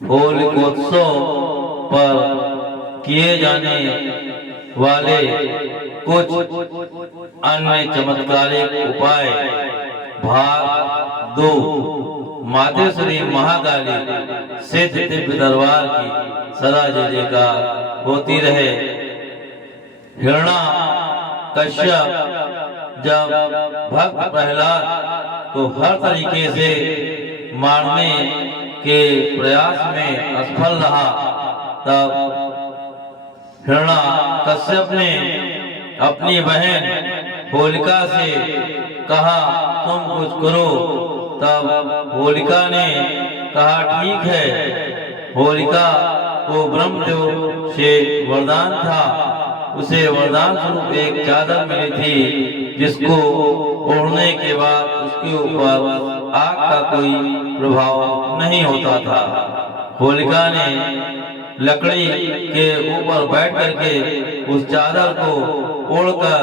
होलिकोत्सव पर किए जाने वाले कुछ अन्य चमत्कारिक उपाय। भाग 2। मातेश्वरी महाकाली सिद्ध दिव्य दरबार की सदा जय जयकार होती रहे। हिरणा कश्यप जब भक्त प्रहलाद को हर तरीके से मारने के प्रयास में असफल रहा, तब हिरणा कश्यप ने अपनी बहन होलिका से कहा, तुम कुछ करो। तब होलिका ने कहा, ठीक है। होलिका को ब्रह्मदेव से वरदान था। उसे वरदान स्वरूप एक चादर मिली थी, जिसको ओढ़ने के बाद उसके ऊपर आग का कोई प्रभाव नहीं होता था। होलिका ने लकड़ी के ऊपर बैठ करके उस चादर को ओढ़कर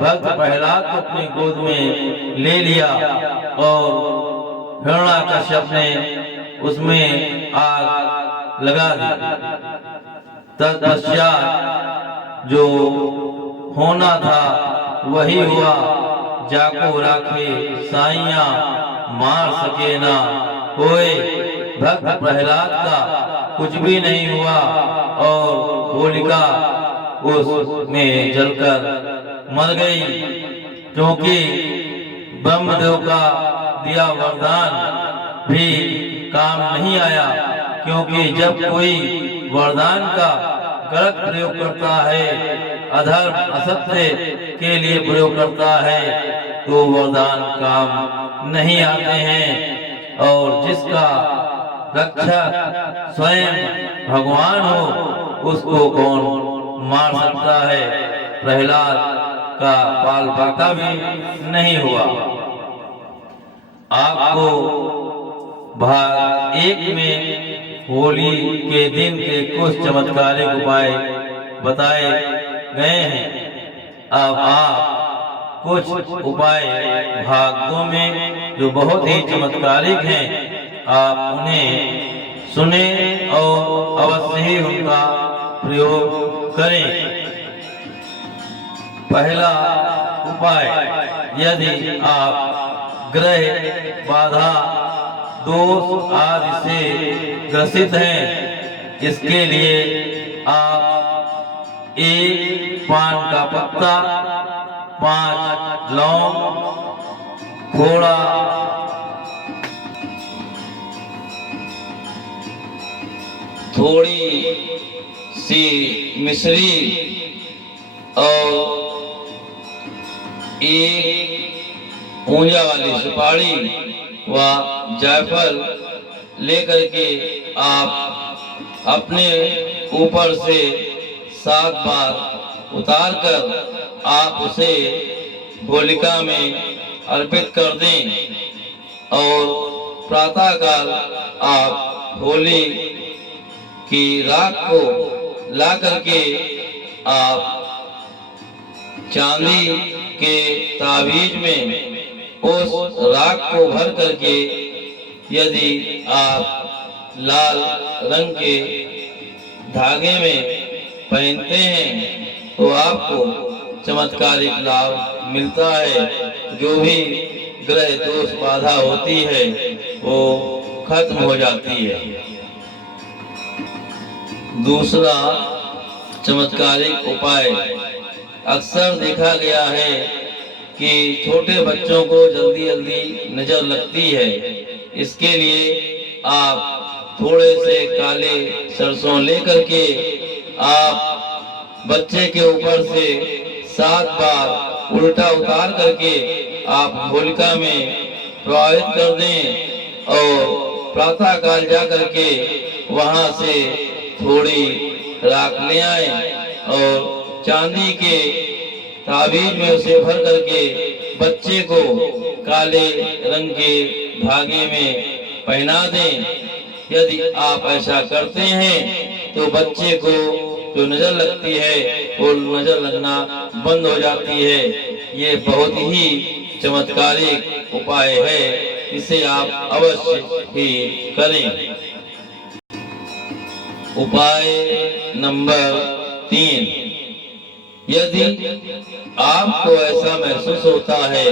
भक्त प्रहलाद को अपनी गोद में ले लिया और हिरण्याकश्यप ने उसमें आग लगा दी। तत्पश्चात जो होना था वही हुआ। जाको राखे साइया मार सके ना कोई। भक्त प्रहलाद का कुछ भी नहीं हुआ और होलिका उसमें जलकर मर गई, क्योंकि ब्रह्मदेव का दिया वरदान भी काम नहीं आया। क्योंकि जब कोई वरदान का गलत प्रयोग करता है, अधर्म असत्य के लिए प्रयोग करता है, तो वरदान काम नहीं आते हैं। और जिसका रक्षक स्वयं भगवान हो, उसको कौन मार सकता है। प्रहलाद का बाल बाका भी नहीं हुआ। आपको भाग 1 में होली के दिन के कुछ चमत्कारिक उपाय बताए गए हैं। अब आप कुछ उपाय भाग 2 में जो बहुत ही चमत्कारिक हैं, आप उन्हें सुने और अवश्य ही उनका प्रयोग करें। पहला उपाय, यदि आप ग्रह बाधा दोष आदि से ग्रसित हैं, इसके लिए आप 1 पान का पत्ता, 5 लौंग, थोड़ी सी मिश्री और 1 ऊंजा वाली सुपारी व जायफल लेकर के आप अपने ऊपर से 7 बार उतार कर आप उसे होलिका में अर्पित कर दें और प्रातःकाल आप होली की राख को ला करके आप चांदी के ताबीज में उस राख को भर करके, यदि आप लाल रंग के धागे में पहनते हैं तो आपको चमत्कारिक लाभ मिलता है। जो भी ग्रह दोष बाधा होती है वो खत्म हो जाती है। दूसरा चमत्कारिक उपाय, अक्सर देखा गया है कि छोटे बच्चों को जल्दी जल्दी नजर लगती है। इसके लिए आप थोड़े से काले सरसों लेकर के आप बच्चे के ऊपर से 7 बार उल्टा उतार करके आप होलिका में प्रवाहित कर दें और प्रातःकाल जा करके वहां से थोड़ी राख ले आए और चांदी के ताबीज में उसे भर करके बच्चे को काले रंग के धागे में पहना दें। यदि आप ऐसा करते हैं तो बच्चे को जो नजर लगती है वो नजर लगना बंद हो जाती है। ये बहुत ही चमत्कारिक उपाय है, इसे आप अवश्य ही करें। उपाय नंबर 3, यदि आपको ऐसा महसूस होता है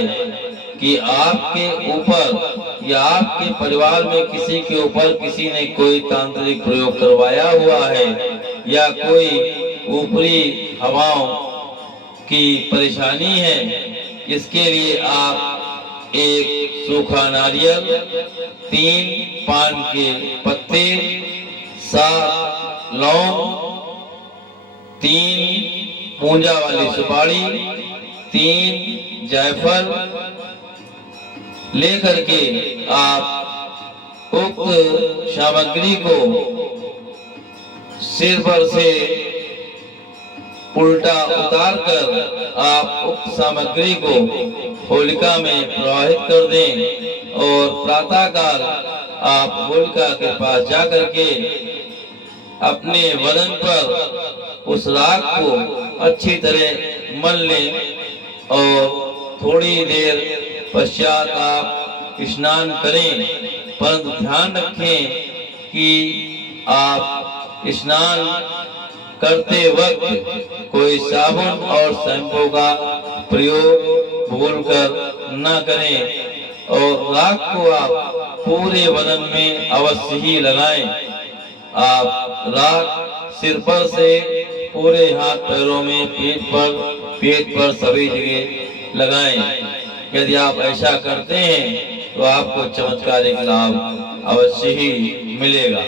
कि आपके ऊपर या आपके परिवार में किसी के ऊपर किसी ने कोई तांत्रिक प्रयोग करवाया हुआ है या कोई ऊपरी हवाओं की परेशानी है, इसके लिए आप एक सूखा नारियल, 3 पान के पत्ते, 7 लौंग, 3 पूंजा वाली सुपारी, 3 जायफल लेकर के आप उक्त सामग्री को सिर पर से उल्टा उतार कर आप उक्त सामग्री को होलिका में प्रवाहित कर दें और प्रातःकाल आप होलिका के पास जाकर के अपने वदन पर उस राख को अच्छी तरह मल लें और थोड़ी देर पश्चात आप स्नान करें, परंतु ध्यान रखें कि आप स्नान करते वक्त कोई साबुन और शैम्पू का प्रयोग भूलकर न करें और राख को आप पूरे बदन में अवश्य ही लगाएं। आप राख सिर पर से पूरे हाथ पैरों में, पेट पर सभी जगह लगाएं। यदि आप ऐसा करते हैं तो आपको चमत्कारिक लाभ अवश्य ही मिलेगा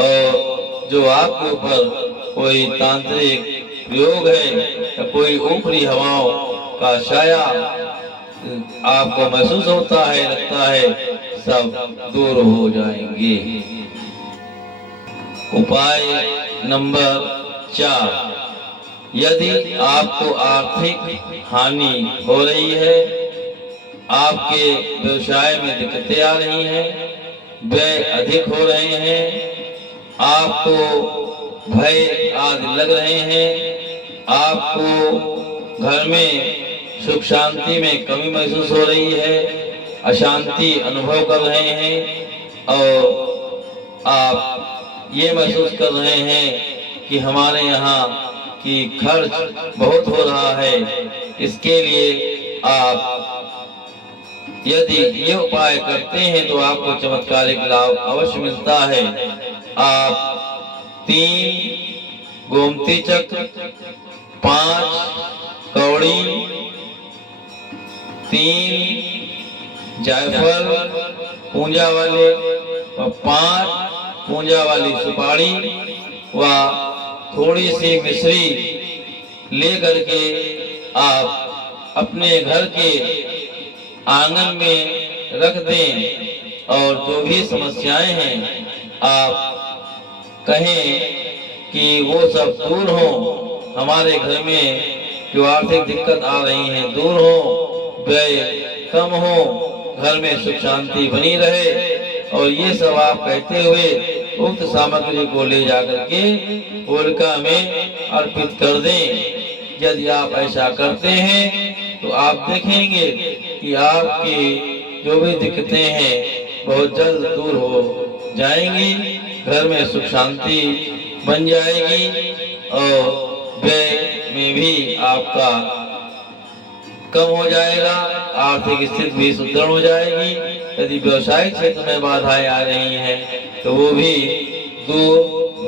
और जो आपके ऊपर कोई तांत्रिक प्रयोग है या कोई ऊपरी हवाओं का साया आपको महसूस होता है, लगता है, सब दूर हो जाएंगे। उपाय नंबर 4, यदि आपको आर्थिक हानि हो रही है, आपके व्यवसाय में दिक्कतें आ रही हैं, व्यय अधिक हो रहे हैं, आपको भय आदि लग रहे हैं, आपको घर में सुख शांति में कमी महसूस हो रही है, अशांति अनुभव कर रहे हैं और आप ये महसूस कर रहे हैं कि हमारे यहाँ की खर्च बहुत हो रहा है, इसके लिए आप यदि ये उपाय करते हैं तो आपको चमत्कारिक लाभ अवश्य मिलता है। आप 3 गोमती चक्र, 5 कौड़ी, 3 जायफल पूंजा वाले व 5 पूंजा वाली सुपारी व थोड़ी सी मिश्री ले करके आप अपने घर के आंगन में रख दें और जो भी समस्याएं हैं आप कहें कि वो सब दूर हो, हमारे घर में जो आर्थिक दिक्कत आ रही है दूर हो, व्यय कम हो, घर में सुख शांति बनी रहे। और ये सब आप कहते हुए उक्त सामग्री को ले जाकर के होलिका में अर्पित कर दें। यदि आप ऐसा करते हैं तो आप देखेंगे कि आपकी जो भी दिक्कतें हैं बहुत जल्द दूर हो जाएंगी, घर में सुख शांति बन जाएगी और व्यय में भी आपका कम हो जाएगा, आर्थिक स्थिति भी सुदृढ़ हो जाएगी। यदि व्यवसायिक क्षेत्र में बाधाएं आ रही हैं तो वो भी दूर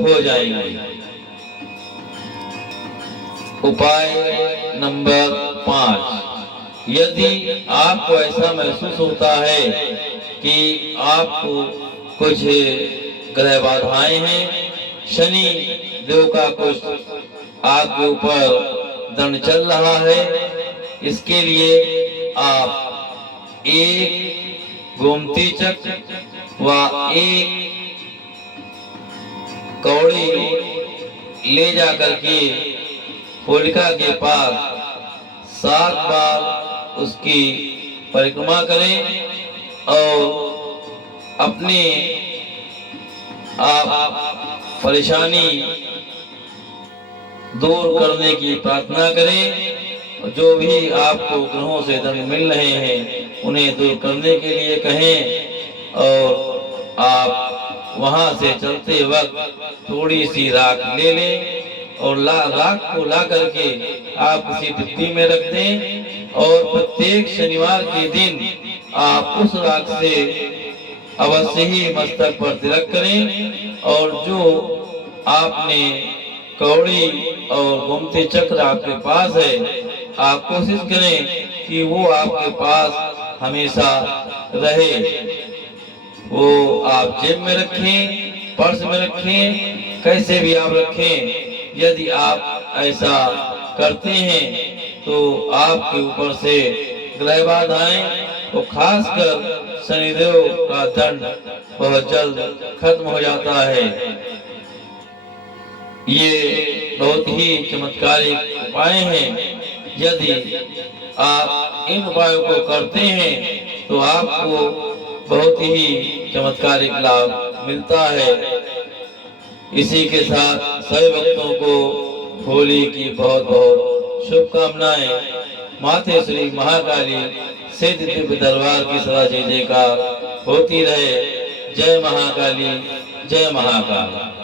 हो जाएंगी। उपाय नंबर 5, यदि आपको ऐसा महसूस होता है कि आपको कुछ ग्रह बाधाएं हैं, शनि देव का कुछ आपके ऊपर दंड चल रहा है, इसके लिए आप 1 गोमती चक्र व 1 कौड़ी ले जाकर के होलिका के पास 7 बार उसकी परिक्रमा करें और अपने आप परेशानी दूर करने की प्रार्थना करें। जो भी आपको ग्रहों से दंड मिल रहे हैं उन्हें दूर करने के लिए कहें और आप वहां से चलते वक्त थोड़ी सी राख ले लें और राख को ला करके आप किसी डिब्बी में रख दें और प्रत्येक शनिवार के दिन आप उस राख से अवश्य ही मस्तक पर तिलक करें। और जो आपने कौड़ी और गोमती चक्र आपके पास है, आप कोशिश करें कि वो आपके पास हमेशा रहे। वो आप जेब में रखें, पर्स में रखें, कैसे भी आप रखें। यदि आप ऐसा करते हैं तो आपके ऊपर से ग्रह बाधाएं तो खासकर शनिदेव का दंड बहुत जल्द खत्म हो जाता है। ये बहुत ही चमत्कारिक उपाय हैं। यदि आप इन उपायों को करते हैं तो आपको बहुत ही चमत्कारिक लाभ मिलता है। इसी के साथ सभी भक्तों को होली की बहुत बहुत शुभकामनाएं। माते श्री महाकाली सिद्ध दिव्य दरबार की सदा जय जयकार होती रहे। जय महाकाली, जय महाकाल।